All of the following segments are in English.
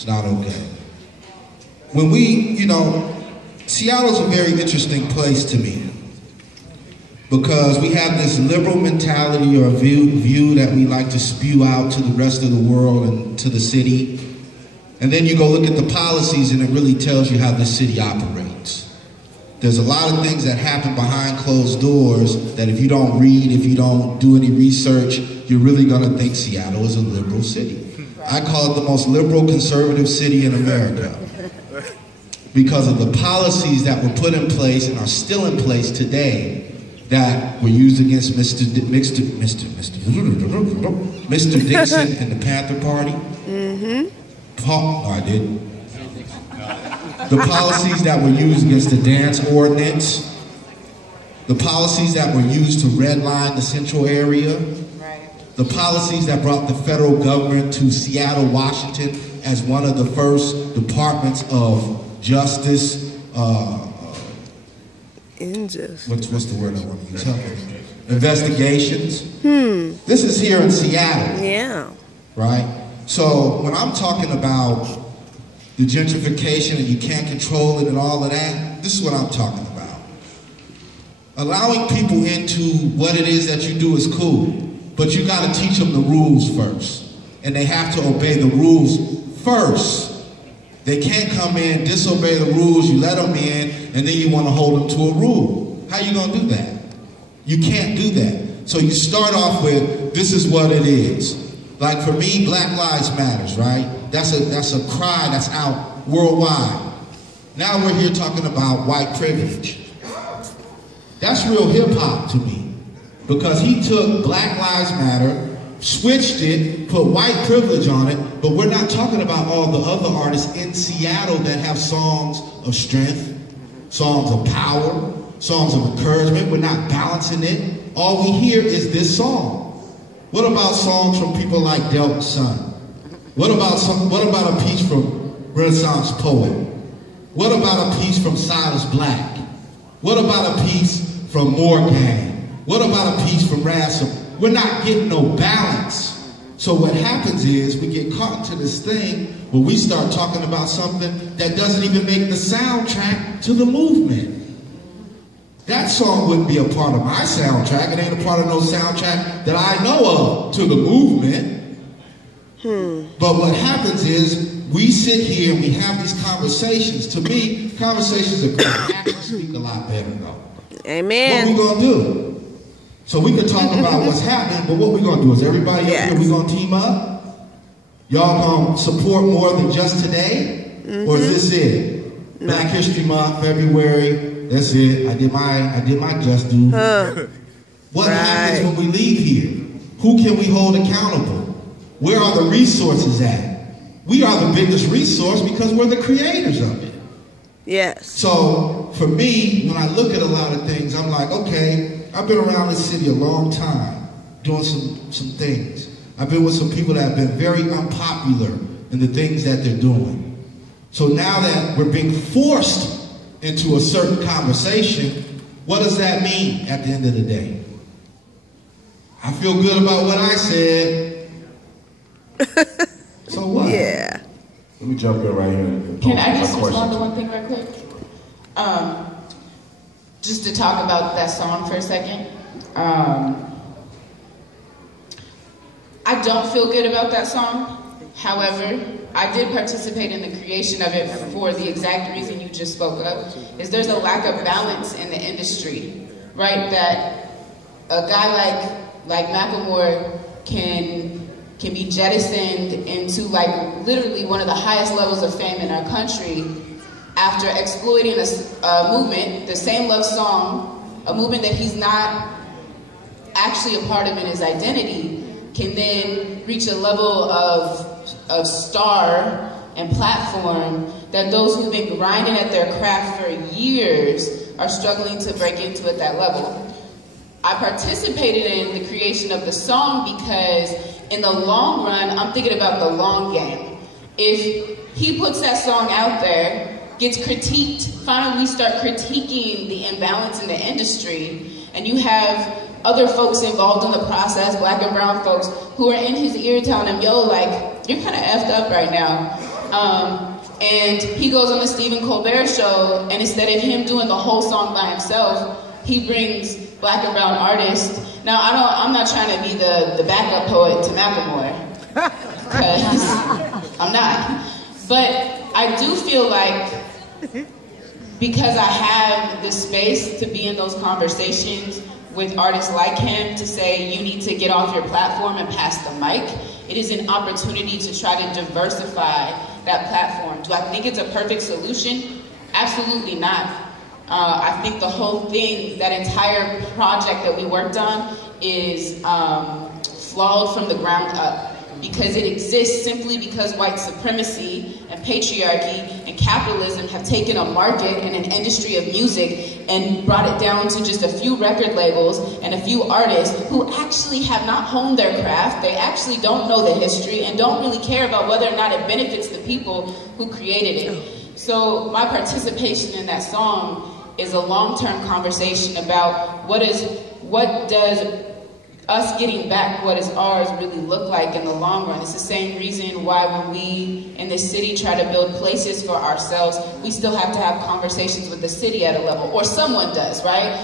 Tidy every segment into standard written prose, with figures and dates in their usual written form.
It's not okay. When we, Seattle's a very interesting place to me because we have this liberal mentality or view that we like to spew out to the rest of the world and to the city. And then you go look at the policies and it really tells you how the city operates. There's a lot of things that happen behind closed doors that if you don't read, if you don't do any research, you're really gonna think Seattle is a liberal city. I call it the most liberal conservative city in America because of the policies that were put in place and are still in place today that were used against Mr. Dixon and the Panther Party. No, I didn't. The policies that were used against the dance ordinance, the policies that were used to redline the central area, the policies that brought the federal government to Seattle, Washington as one of the first departments of justice, what's the word I want to use? Investigations. This is here in Seattle. Yeah. Right? So when I'm talking about the gentrification and you can't control it and all of that, this is what I'm talking about. Allowing people into what it is that you do is cool, but you got to teach them the rules first. And they have to obey the rules first. They can't come in, disobey the rules, you let them in, and then you want to hold them to a rule. How you going to do that? You can't do that. So you start off with, this is what it is. Like for me, Black Lives Matters, right? That's a cry that's out worldwide. Now we're here talking about white privilege. That's real hip hop to me. Because he took Black Lives Matter, switched it, put white privilege on it, but we're not talking about all the other artists in Seattle that have songs of strength, songs of power, songs of encouragement. We're not balancing it. All we hear is this song. What about songs from people like Delton Sun? What about a piece from Renaissance Poet? What about a piece from Silas Black? What about a piece from Morgan? What about a piece from Ransom? We're not getting no balance. So what happens is we get caught into this thing where we start talking about something that doesn't even make the soundtrack to the movement. That song wouldn't be a part of my soundtrack. It ain't a part of no soundtrack that I know of to the movement. But what happens is we sit here and we have these conversations. To me, conversations are great. Actions speak a lot better though. Amen. What we gonna do? So we can talk about what's happening, but what we gonna do is everybody up here, we gonna team up? Y'all gonna support more than just today? Or is this it? Black History Month, February. That's it. I did my just due. What happens when we leave here? Who can we hold accountable? Where are the resources at? We are the biggest resource because we're the creators of it. Yes. So for me, when I look at a lot of things, I'm like, okay, I've been around this city a long time, doing some things. I've been with some people that have been very unpopular in the things that they're doing. So now that we're being forced into a certain conversation, what does that mean at the end of the day? I feel good about what I said. So what? Yeah. Let me jump in right here. Can I just respond to one thing right quick? Just to talk about that song for a second. I don't feel good about that song. However, I did participate in the creation of it for the exact reason you just spoke of, is there's a lack of balance in the industry, right? That a guy like Macklemore can be jettisoned into like literally one of the highest levels of fame in our country after exploiting a movement, the Same Love song, a movement that he's not actually a part of in his identity, can then reach a level of star and platform that those who've been grinding at their craft for years are struggling to break into at that level. I participated in the creation of the song because in the long run, I'm thinking about the long game. If he puts that song out there, gets critiqued, finally we start critiquing the imbalance in the industry, and you have other folks involved in the process, black and brown folks, who are in his ear telling him, yo, like, you're kind of effed up right now. And he goes on the Stephen Colbert show, and instead of him doing the whole song by himself, he brings black and brown artists. Now, I'm not trying to be the backup poet to Macklemore, because I'm not. But I do feel like, because I have the space to be in those conversations with artists like him, to say you need to get off your platform and pass the mic, it is an opportunity to try to diversify that platform. Do I think it's a perfect solution? Absolutely not. I think the whole thing, that entire project that we worked on, is flawed from the ground up, because it exists simply because white supremacy and patriarchy and capitalism have taken a market and an industry of music and brought it down to just a few record labels and a few artists who actually have not honed their craft. They actually don't know the history and don't really care about whether or not it benefits the people who created it. So my participation in that song is a long-term conversation about what does us getting back what is ours really look like in the long run. It's the same reason why when we in this city try to build places for ourselves, we still have to have conversations with the city at a level, or someone does, right?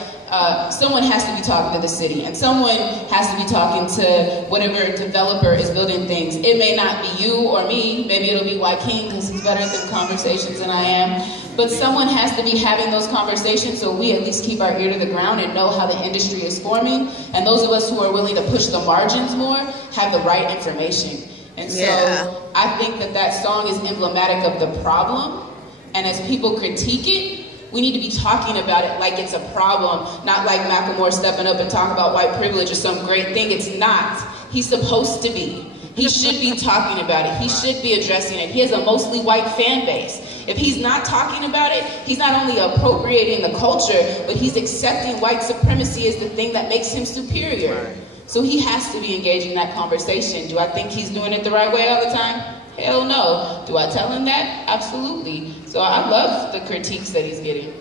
Someone has to be talking to the city, and someone has to be talking to whatever developer is building things. It may not be you or me, maybe it'll be Joaquin, because he's better at the conversations than I am, but someone has to be having those conversations, so we at least keep our ear to the ground and know how the industry is forming, and those of us who are willing to push the margins more have the right information. And so I think that song is emblematic of the problem, and as people critique it, we need to be talking about it like it's a problem, not like Macklemore stepping up and talking about white privilege or some great thing. It's not. He's supposed to be. He should be talking about it. He should be addressing it. He has a mostly white fan base. If he's not talking about it, he's not only appropriating the culture, but he's accepting white supremacy as the thing that makes him superior. So he has to be engaging that conversation. Do I think he's doing it the right way all the time? Hell no. Do I tell him that? Absolutely. So I love the critiques that he's getting.